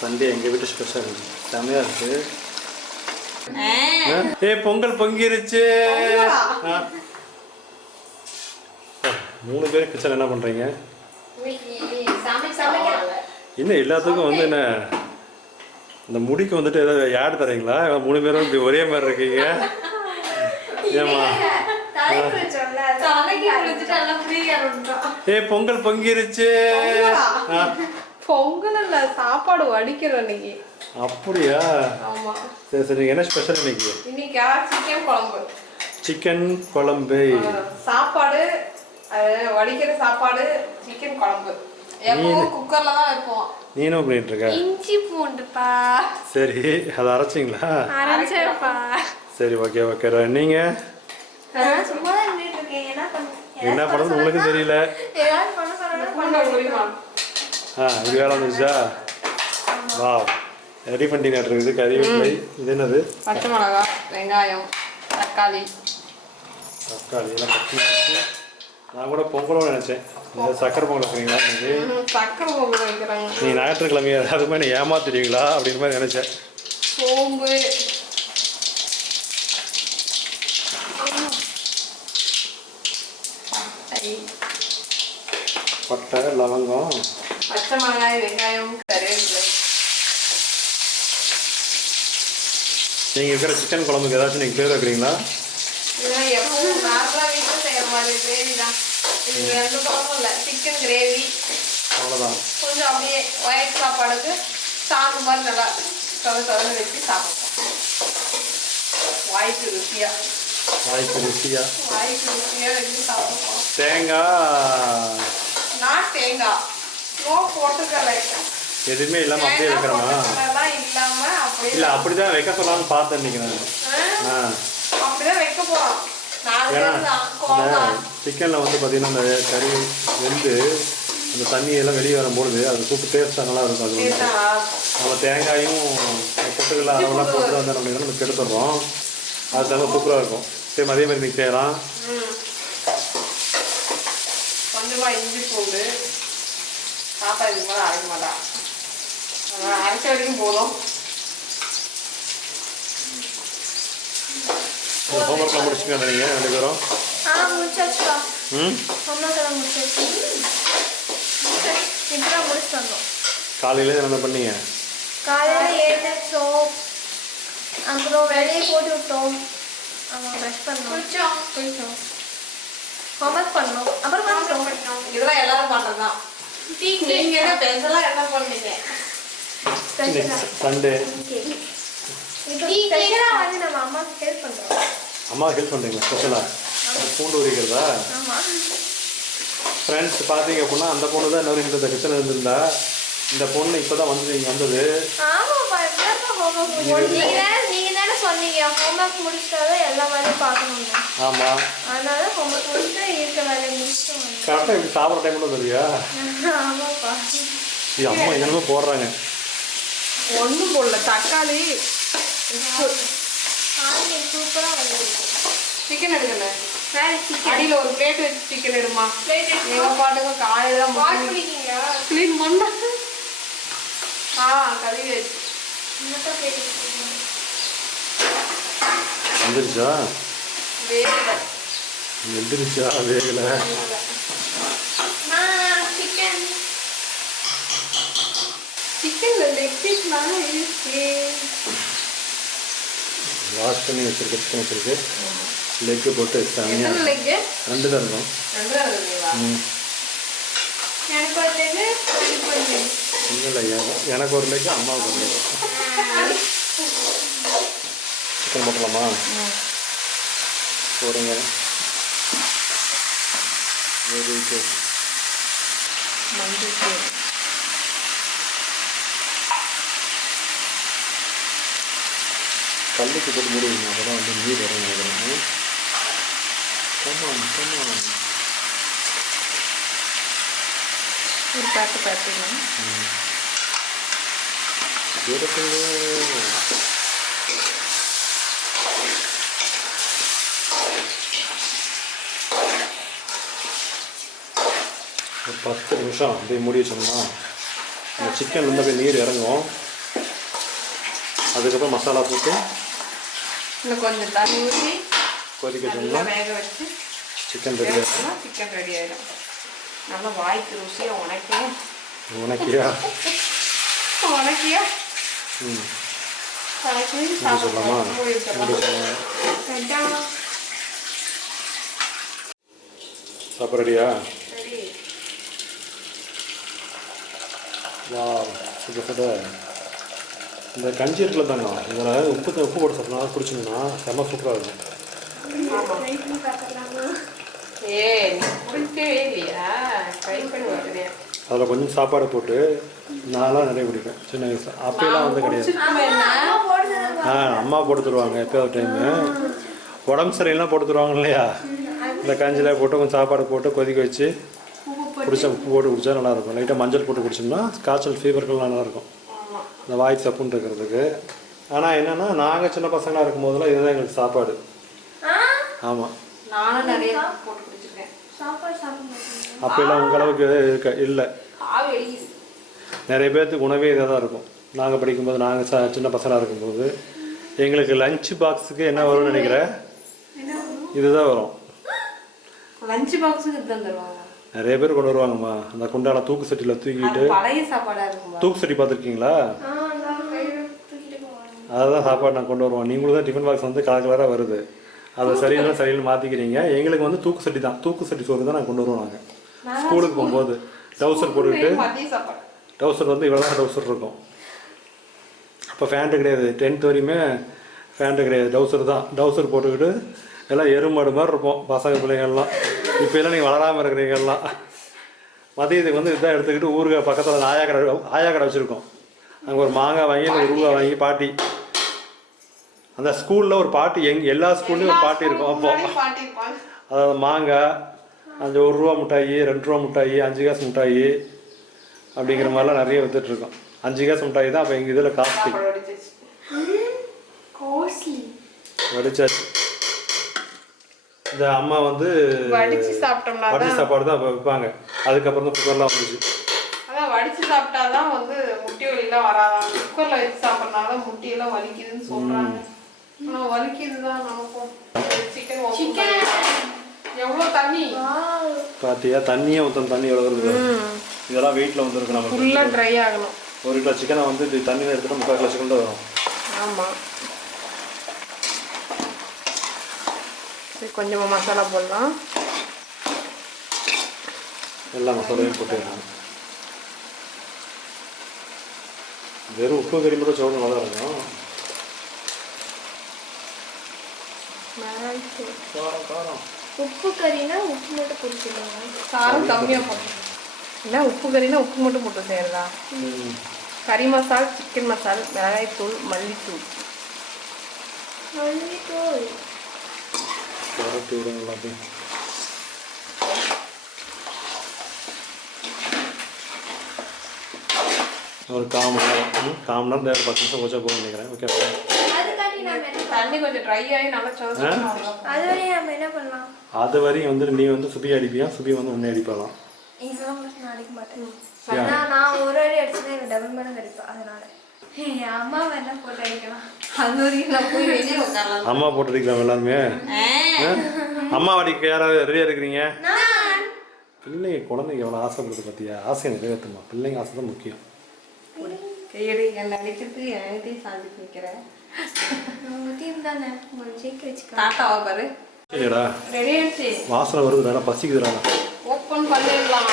Sunday எங்கள் வீட்டு special செமையாக இருக்குது. பொங்கல் பொங்கிருச்சு. 3 பேர் கிச்சன் என்ன பண்ணுறீங்க? இன்னும் எல்லாத்துக்கும் வந்து என்ன இந்த முடிக்கு வந்துட்டு ஏதாவது யார் தரீங்களா? 3 பேரும் இப்படி ஒரே மாதிரி இருக்கீங்க. ஏமா பொங்கல் பொங்கிருச்சு. பொங்கல் இல்ல, சாப்பாடு வடிக்கிறோம் இன்னைக்கு. அப்படியா? ஆமா. சரி சரி. என்ன ஸ்பெஷல் இன்னைக்கு? இன்னைக்கு சிக்கன் குழம்பு. சிக்கன் குழம்பு. சாப்பாடு வடிக்கிற சாப்பாடு சிக்கன் குழம்பு. எப்பவும் குக்கர்ல தான் வைப்போம். நீ என்ன பண்ணிட்டு இருக்க? இஞ்சி பூண்டுப்பா. சரி, அதை அரைச்சிங்களா? அரைச்சேப்பா. சரி, ஓகே ஓகே. நீங்க சும்மா தான் நின்னுட்டு இருக்கேன். என்ன பண்ணுறது உங்களுக்கு தெரியல. ஏதாவது பண்ண முடியுமா? இது வேலை வந்துச்சா? வா, ரெடி பண்ணிட்டு இருக்குது. கறிவேப்பிலை. இது என்னது? பச்சை மிளகாய், வெங்காயம், தக்காளி எல்லாம் பச்சை மிளகாய். நான் கூட பொங்கலோடு நினச்சேன். சக்கரை பொங்கல் வைக்கிறீங்களா? சக்கரை பொங்கல் வைக்கிறாங்க. நீ ஞாயிற்றுக்கிழமையா அது மாதிரி ஏமாத்திடுவீங்களா அப்படின்ற மாதிரி நினச்சேன். சோம்பு, பட்டை, லவங்கம், பச்சை மிளகாய், வெங்காயம், கறிவேப்பிலை. நீங்கள் இருக்கிற சிக்கன் குழம்புக்கு ஏதாச்சும் நீங்கள் பேர் வைக்கிறீங்களா? இதெல்லாம் எப்பவும் நார்மலாக வீட்டில் செய்கிற மாதிரி கிரேவி தான். இது 2 குழம்பும் இல்லை, சிக்கன் கிரேவி. அவ்வளோதான். கொஞ்சம் அப்படியே ஒயிட் சாப்பாடுக்கு சாந்து மாதிரி நல்லா தொடர்ந்து வச்சு சாப்பிடுவோம். வாய்க்கு ருசியாக வச்சு சாப்பிடுவோம். தேங்காய், நான் தேங்காய் போட்டுக்கல, எதுவுமே இல்லாமல் அப்படியே வைக்கிறோமா? இல்லாம அப்படியே இல்லை, அப்படிதான் வைக்க சொல்லலாம்னு பார்த்தேன் இன்னைக்கு நான். அப்படிதான் வைக்க போறோம். ஏன்னா சிக்கனில் வந்து பார்த்தீங்கன்னா அந்த கறி வெந்து அந்த தண்ணியெல்லாம் வெளியே வரும்பொழுது அது சூப்பர் டேஸ்ட்டாக நல்லா இருக்கும். அது வந்து நம்ம தேங்காயும் பொட்டுக்கல்ல அளவெல்லாம் போட்டு வந்து நம்ம கெடுத்துடுறோம். அது நல்லா சூப்பராக இருக்கும். சரி, அதே மாதிரி நீங்கள் செய்யலாம். கொஞ்சமாக இஞ்சி பூண்டு. பாப்பா இதுக்கு மேலே அரைக்க மாட்டான். அரைச்ச வரைக்கும் போதும். ஹோம்ஒர்க்லாம் முடிச்சுக்கோங்க நீங்கள் 2 பேரும். முடிச்சாச்சுப்பா. ஹோம்ஒர்க்கெல்லாம் முடிச்சாச்சு. இப்பதான் முடிச்சு வந்தோம். காலையில் என்ன பண்ணீங்க? காலையில் எழுந்திரிச்சோம், அப்புறம் வெளியே போட்டு விட்டோம், ப்ரஷ் பண்ணோம், குளிச்சோம், ஹோம்ஒர்க் பண்ணோம், அப்புறம் வந்துட்டோம். இதெல்லாம் எல்லாரும் பண்ணுறதுதான். நீங்கள் என்ன ஸ்பெஷலாக என்ன பண்ணீங்க? சண்டே ஸ்பெஷலாக வந்து நம்ம அம்மாவுக்கு ஹெல்ப் பண்ணுறோம். அம்மா ஹெல்ப் பண்ணுறீங்களா ஸ்பெஷலாக? பூண்டு உரிக்கிறதா? ஆமாம். ஃப்ரெண்ட்ஸ் பார்த்தீங்க அப்படின்னா அந்த பொண்ணு தான் இன்னொரு இந்த கிச்சனில் இருந்திருந்தா. இந்த பொண்ணு இப்போ தான் வந்து இங்கே வந்தது. ஆமாப்பா, எப்படியாப்பா ஹோம்ஒர்க் நீங்கள் தானே சொன்னீங்க ஹோம்ஒர்க் முடிச்சிட்டாதான் எல்லா வேலையும் பார்க்கணுங்க. ஆமாம், அதனால ஹோம்ஒர்க் முடிச்சுட்டு இருக்க வேலையை முடிச்சுட்டு வந்தோம். கரெக்டாக இப்படி சாப்பிட்ற டைமில் தெரியா? ஆமாப்பா. அம்மா என்னமோ போடுறாங்க. ஒன்றும் போடல, தக்காளி, சூப்பராக வந்துருக்கு. சிக்கன் எடுக்கல. சிக்கன் அடியில் ஒரு பிளேட் வச்சு சிக்கன் எடுமா. எங்கள் பாட்டுக்கு காலையில் தான் க்ளீன் பண்ண. கழுவி வச்சு வந்துருச்சா? வேகலை. வந்துருச்சா? வேகலை. சிக்கனில் லெக் பீஸ்லாம் இருக்கு. வாஷ் பண்ணி வச்சுருக்கு, சிக்கன் வச்சுருக்கு. லெக்கு போட்டு தனியாக 2 தான் இருக்கும். இல்லை, எனக்கு ஒரு லெக்கு, அம்மாவுக்கு ஒரு லெக்கு. சிக்கன் போட்டலாமா? போடுங்க. கல்லுக்கு போட்டு மூடுவீங்க, அப்போ தான் வந்து நீர் வரும் நினைக்கிறேன். ஒரு பேட்டு பேட்டுலாம் ஒரு 10 நிமிஷம் அப்படியே மூடி வச்சோம்னா அந்த சிக்கன்லேருந்து அப்படியே நீர் இறங்கும். அதுக்கப்புறம் மசாலா போட்டு இன்னும் கொஞ்சம் தண்ணி ஊற்றி கொதிக்க நல்லா சொன்னால் வேக வச்சு சிக்கன் ரெடி ஆகிடும். சிக்கன் ரெடி ஆகிடும். நல்லா வாய்க்கு ருசியாக உனக்கியா உனக்கியா ம் சொல்லலாமா? சாப்பிட ரெடியா? சரி. வா சுட சுட இந்த கஞ்சி இருக்குல்ல தாங்க, இதில் உப்பு போட்டு சாப்பிட்னா குடிச்சிங்கன்னா செம்ம சூப்பராக இருக்கும். அதில் கொஞ்சம் சாப்பாடு போட்டு நான்லாம் நிறைய குடிப்பேன் சின்ன வயசில். அப்போலாம் வந்து கிடையாது. அம்மா போட்டு தருவாங்க எப்போ ஒரு டைமு. உடம்பு சரியில்லாம் போட்டு தருவாங்க இல்லையா, இந்த கஞ்சியில் போட்டு கொஞ்சம் சாப்பாடு போட்டு கொதிக்க வச்சு குடித்தா உப்பு போட்டு குடித்தா நல்லாயிருக்கும். லைட்டாக மஞ்சள் போட்டு குடிச்சோம்னா காய்ச்சல் ஃபீவருக்கெல்லாம் நல்லாயிருக்கும், இந்த வாய் சப்புன்னு இருக்கிறதுக்கு. ஆனால் என்னென்னா நாங்கள் சின்ன பசங்களாக இருக்கும் போதெல்லாம் இதுதான் எங்களுக்கு சாப்பாடு. ஆமாம், நானும் நிறைய போட்டு குடிச்சிருக்கேன். அப்போல்லாம் உங்கள் அளவுக்கு இல்லை. நிறைய பேர்த்துக்கு உணவே இதாக தான் இருக்கும். நாங்கள் படிக்கும்போது, நாங்கள் சின்ன பசங்களாக இருக்கும்போது எங்களுக்கு லஞ்ச் பாக்ஸுக்கு என்ன வரும்னு நினைக்கிறேன், இதுதான் வரும். லஞ்ச் பாக்ஸுக்கு இதுதான் தருவாங்க. நிறைய பேர் கொண்டு வருவாங்கம்மா. அந்த குண்டான தூக்கு சட்டியில் தூக்கிட்டு, பழைய சாப்பாடாக இருக்கும். தூக்கு சட்டி பார்த்துருக்கீங்களா? அதுதான் சாப்பாடு நான் கொண்டு வருவோம். நீங்களும் தான் டிஃபன் பாக்ஸ் வந்து கலர் கலராக வருது, அதை சரியில்லை மாற்றிக்கிறீங்க. எங்களுக்கு வந்து தூக்கு சட்டி தான், தூக்கு சட்டி சோறு தான் நாங்கள் கொண்டு வருவோம். நாங்கள் ஸ்கூலுக்கு போகும்போது டவுசர் போட்டுக்கிட்டு, டவுசர் வந்து இவ்வளோ தான் டவுசர் இருக்கும். அப்போ ஃபேண்ட்டு கிடையாது, 10th வரையுமே ஃபேண்ட்டு கிடையாது, டவுசர் தான். டவுசர் போட்டுக்கிட்டு எல்லாம் எருமாடு மாதிரி இருப்போம் பசங்க பிள்ளைங்கள்லாம். இப்போ எல்லாம் நீங்கள் வளராமல் இருக்கிறீங்கலாம். மதியத்துக்கு வந்து இதான் எடுத்துக்கிட்டு ஊருக்கு பக்கத்தில் ஆயா கடை வச்சுருக்கோம். அங்கே ஒரு மாங்காய் வாங்கி ஒரு ரூபா வாங்கி பாட்டி, அந்த ஸ்கூலில் ஒரு பாட்டி, எல்லா ஸ்கூல்லையும் ஒரு பாட்டி இருக்கும். அப்போ அதாவது மாங்காய் அந்த 1 ரூபா மிட்டாயி, 2 ரூபா மிட்டாயி, 5 காசு மிட்டாயி அப்படிங்கிற மாதிரிலாம் நிறைய விற்றுட்ருக்கோம். 5 காசு மிட்டாயி தான் அப்போ எங்கள் இதில் காஸ்ட்லி. வடிச்சாச்சு. இந்த அம்மா வந்து வடிச்சு சாப்பாடு தான் வைப்பாங்க. அதுக்கப்புறம் தான் குக்கர்லாம் வந்துச்சு. அதான் வடிச்சு சாப்பிட்டாதான் வந்து முட்டி வலிலாம் வராதான். குக்கர்ல வச்சு சாப்பிட்றதுனால முட்டியெல்லாம் வலிக்குதுன்னு சொல்றாங்க. ஆனால் வலிக்குதுதான் நமக்கும். சிக்கன் எவ்வளோ தண்ணி பார்த்தியா? தண்ணியே ஊற்றணும். தண்ணி எவ்வளோ இருக்குது இதெல்லாம் வெயிட்டில் வந்துருக்கு. நம்ம ஃபுல்லாக ட்ரை ஆகணும். 1 கிலோ சிக்கனை வந்து இப்படி தண்ணியில் எடுத்துகிட்டு 3/4 கிலோ சிக்கன் தான் வரும். ஆமாம். கொஞ்சமாக மசாலா போடலாம். எல்லா மசாலாவையும் போட்டுடலாம். வெறும் உப்பு கறி மட்டும் சோறு நல்லா இருக்கும். காரம் உப்பு கறினா உப்பு மட்டும் குடிச்சிடுவாங்க. காரம் கம்மியாக போடணும். இல்லை, உப்பு கறினா உப்பு மட்டும் போட்டு செய்யறதா? கறி மசால், சிக்கன் மசால், மிளகாய்த்தூள், மல்லித்தூள். பரட்டி விடுங்க எல்லாத்தையும். ஒரு 1/4 மணி நேரம் 10 நிமிஷம் வச்சா போதும் நினைக்கிறேன். ஓகே, தண்ணி கொஞ்சம் ட்ரை ஆகி நல்லா அது வரையும் வந்து நீ வந்து சுபி அடிப்பியா, சுபி வந்து உன்னை அடிப்பாலாம். நான் ஒரு அடி அடிச்சுன்னா டபுள் மடங்கு அடிப்பேன். அதனால அம்மா வேணா போட்டு அடிக்கலாம். அது வரைக்கும் நான் போய் வெளியே உட்காரலாம். அம்மா போட்டு அடிக்கலாம் எல்லாருமே. அம்மா அடிக்க யாராவது ரெடியாக இருக்கிறீங்க? பிள்ளைங்க குழந்தைங்க எவ்வளோ ஆசைப்படுது பார்த்தியா? ஆசையை நிறைவேற்றுமா? பிள்ளைங்க ஆசை தான் முக்கியம். கையடி என்னை அடிக்கிறதுக்கு என்கிட்டையும் சாதிச்சு நிற்கிறேன். தானே உங்களுக்கு ஜெயிக்க வச்சுக்கலாம். தாத்தாவா பாரு. சரிடா, ரெடி ஆயிடுச்சு. வாசனை வருதுடா, பசிக்குதுடா. ஓப்பன் பண்ணிடலாம்.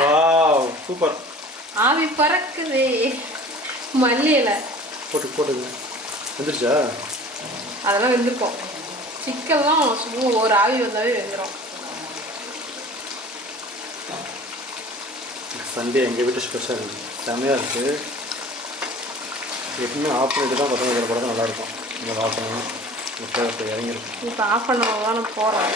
Wow, super. ஆவி பறக்குது. மல்லி இலை போட்டு வந்துருச்சா? அதெல்லாம் வெந்திருக்கும். சிக்கன்லாம் சும்மா ஒரு ஆவி வந்தாவே வெந்துடும். சண்டே எங்கள் வீட்டு ஸ்பெஷல் செம்மையாக இருக்குது. எப்பவுமே ஆஃப் பண்ணிட்டு தான் பசங்க படம் நல்லாயிருக்கும். இந்த வாசனை இப்போ இறங்கிருக்கும். இப்போ ஆஃப் பண்ணவங்க நான் போகிறேன்.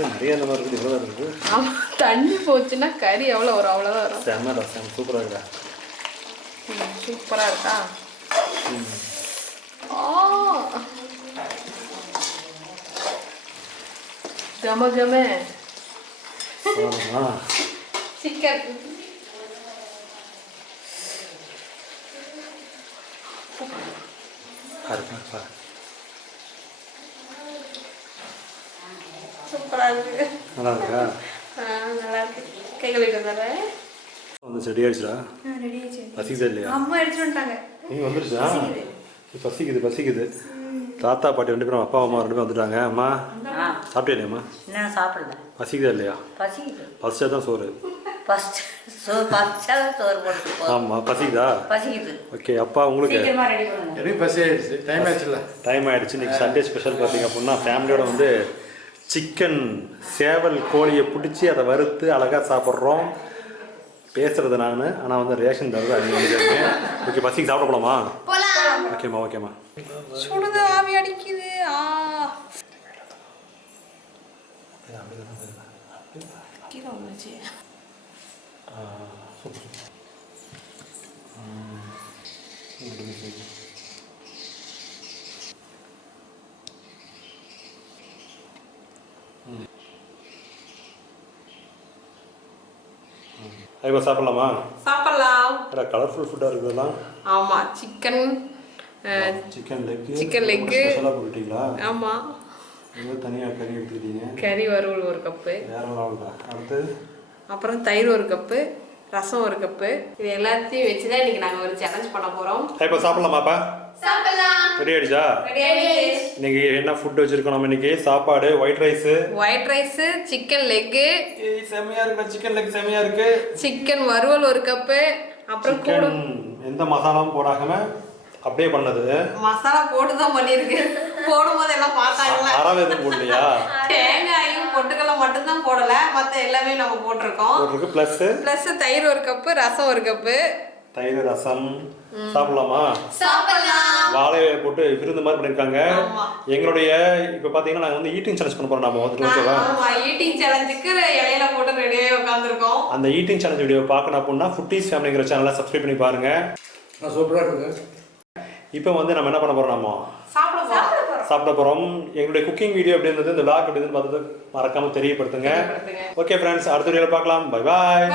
நிறைய இந்த மாதிரி இருக்குது. இவ்வளோ தான் இருக்குது. ஆமாம், தண்ணி போச்சுன்னா கறி எவ்வளோ வரும்? அவ்வளோதான் வரும். செம்ம ரசம் சூப்பராக இருக்கா? சூப்பராக இருக்கா? கம கம சிக்கன் சூப்பரா இருக்கு. நல்லா இருக்கா? நல்லா இருக்கு. கை கழுவிட்டு வந்துடுறேன். வந்து ரெடி ஆயிடுச்சுடா? ரெடி ஆயிடுச்சு. பசிக்குதா இல்லையா? அம்மா எடுத்துட்டு வந்துட்டாங்க. நீ வந்துருச்சா? பசிக்குது. தாத்தா பாட்டி 2 பேரும், அப்பா அம்மா 2 பேரும் வந்துட்டாங்க. அம்மா சாப்பிட்டே இல்லையாம்மா? நான் சாப்பிடல. பசிக்குதா இல்லையா? பசிக்குது. பசிச்சா தான் சோறு. சோறு போட்டு ஆமாம், பசிக்குதா? பசிக்குது. ஓகே, அப்பா உங்களுக்கு சீக்கிரமா ரெடி பண்ணுங்க. எனக்கு பசி ஆயிடுச்சு. டைம் ஆயிடுச்சு. இன்னைக்கு சண்டே ஸ்பெஷல் பார்த்தீங்க அப்படின்னா ஃபேமிலியோட வந்து சிக்கன் சேவல் கோழியை பிடிச்சி அதை வறுத்து அழகாக சாப்பிட்றோம். பேசுறது நான், ஆனால் வந்து ரியாக்ஷன் தருது அது. ஓகே, பசிக்கு சாப்பிட போலாமா? ஓகேம்மா. சுடுது, ஆவி அடிக்குது. கீழே வந்துச்சு. இப்போ சாப்பிட்லாமா? சாப்பிடலாம். கலர்ஃபுல் ஃபுட்டாக இருக்குதுலாம். ஆமா, சிக்கன் லெக்கு ஸ்பெஷலாக போட்டுட்டீங்களா? ஆமா, தனியாக கறி எடுத்துக்கிட்டீங்க. கறி வறுவல் 1 கப்பு, வேற லெவல்டா. அடுத்து அப்புறம் தயிர் 1 கப்பு, ரசம் 1 கப்பு. இது எல்லாத்தையும் வச்சு தான் இன்னைக்கு நாங்கள் ஒரு சேலஞ்ச் பண்ண போகிறோம். இப்போ சாப்பிட்லாமாப்பா? சாப்பிடலாம். ரெடி ஆயிடுச்சா? ரெடி ஆயிடுச்சு. இன்னைக்கு என்ன ஃபுட் வச்சிருக்கோம் நம்ம? இன்னைக்கு சாப்பாடு ஒயிட் ரைஸ், சிக்கன் லெக்கு, செமையா இருக்கு. சிக்கன் லெக் செமையா இருக்கு. சிக்கன் வறுவல் 1 கப்பு, அப்புறம் கூட எந்த மசாலாவும் போடாம அப்படியே பண்ணது. மசாலா போட்டு தான் பண்ணிருக்கு. போடும்போது எல்லாம் பார்த்தாங்களா? அறவே எதுவும் போடலையா? தேங்காயும் பொட்டுக்கல்ல மட்டும் தான் போடல, மற்ற எல்லாமே நம்ம போட்டிருக்கோம். ப்ளஸ் தயிர் 1 கப்பு, ரசம் 1 கப்பு. தயிர் ரசம் சாப்பிடலாமா? சாப்பிடலாம். வாழை போட்டு விருந்து மாதிரி பண்ணிருக்காங்க. எங்களுடைய இப்ப பாத்தீங்கன்னா நாங்க வந்து ஈட்டிங் சேலஞ்ச் பண்ண போறோம். நாம வந்து ஓகேவா? ஆமா, ஈட்டிங் சேலஞ்சுக்கு இலையில போட்டு ரெடியாகி உட்காந்துருக்கோம். அந்த ஈட்டிங் சேலஞ்ச் வீடியோ பார்க்கணும் அப்படின்னா ஃபுட்டீஸ் ஃபேமிலிங்கிற சேனலை சப்ஸ்கிரைப் பண்ணி பாருங்க. சூப்பரா இருக்கு. இப்போ வந்து நம்ம என்ன பண்ண போறோம்? நம்ம சாப்பிட போறோம். எங்களுடைய குக்கிங் வீடியோ எப்படி இருந்தது, இந்த vlog எப்படி இருந்தது பார்த்தது மறக்காம தெரியப்படுத்துங்க. ஓகே ஃப்ரெண்ட்ஸ், அடுத்த வீடியோல பார்க்கலாம். Bye bye.